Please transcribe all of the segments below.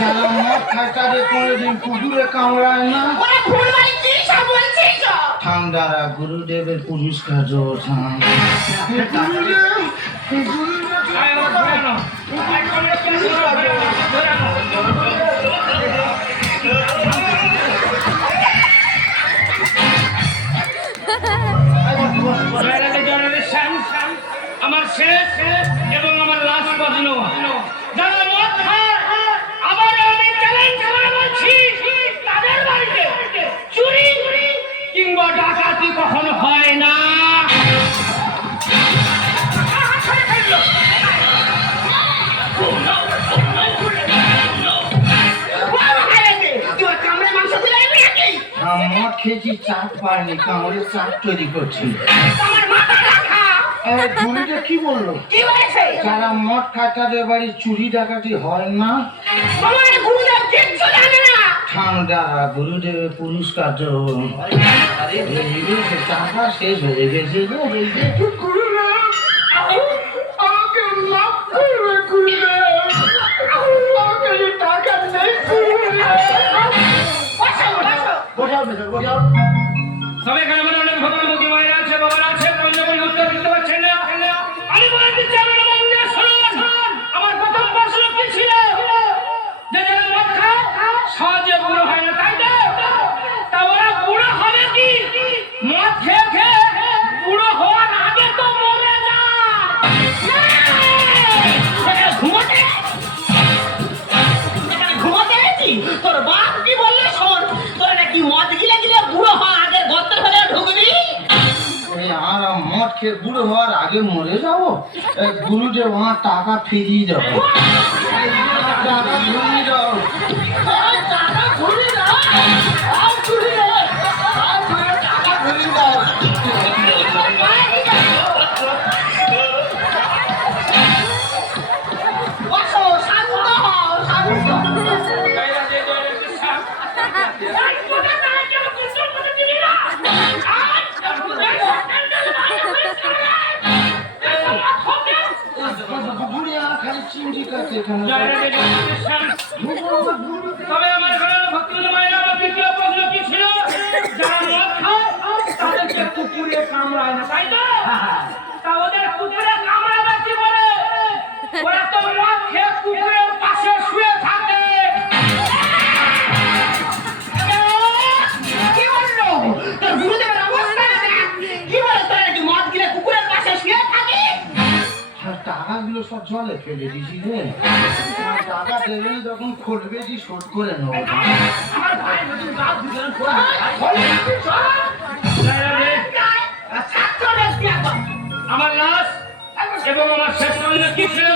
যারা মদ খায় তাদের কোনোদিন কুকুরে কামড়ায় না। ওরা ফুলবাড়ি কি সব বলছিস? ঠান্ডারা গুরুদেবের পুরস্কার গুরুদেব মদ খেয়েছি চাট পাইনি কামড়ে চাট তৈরি করছি রাখা কি বলল? যারা মদ খায় তাদের বাড়ি চুরি ডাকাতি হয় না। গুরুদেবের পুরস্কার শেষ হয়ে গেছে আমার অনেক ভগবানমুখী মায়েরা আছে বাবার আছে। খেয়ে বুড়ো হওয়ার আগে মরে যাব? গুরু গুরুদেব আমার টাকা ফিরিয়ে যাব টাকা তবে আমার ঘরে ভক্তদের মায়েরা দ্বিতীয় প্রশ্ন কি ছিল? যারা মদ খায় তাদেরকে কুকুরে কামড়ায় না তাই তো? তা ওদের কুকুরে কামড়াবে কি বলে ওরা তো মদ খেয়ে কুকুরের পাশে শুয়ে থাকে। টাকাগুলো সব জলে ফেলে দিছি রে। টাকা দেবে যখন খুলবে যে শোধ করে নেব। আমার লাশ এবং আমার শেষ কি ছিল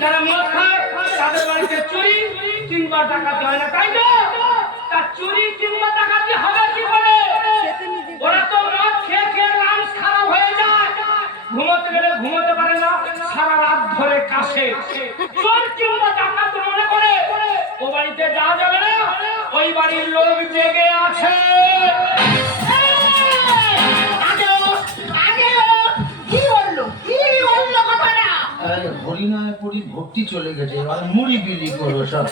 যারা মদ খায়, তাদের বাড়িতে চুরি কিংবা টাকা হয় না, তাই তো তা চুরি কিংবা ডাকাতি হবে গেলে ঘুমোতে পারে না সারা রাত ধরে কাশে। মনে করে? ও বাড়িতে যাওয়া যাবে না? ওই বাড়ির লোক জেগে আছে। আরে ভক্তি চলে গেছে এবার মুড়ি বিলি করো সব।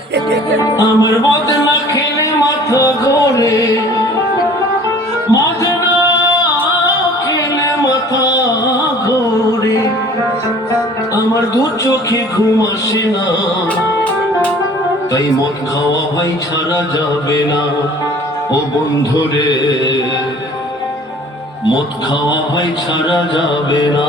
আমার মদ না খেলে মাথা ঘোরে। আমার দু চোখে ঘুম আসে না। তাই মদ খাওয়া ভাই ছাড়া যাবে না। ও বন্ধু রে, মদ খাওয়া ভাই ছাড়া যাবে না।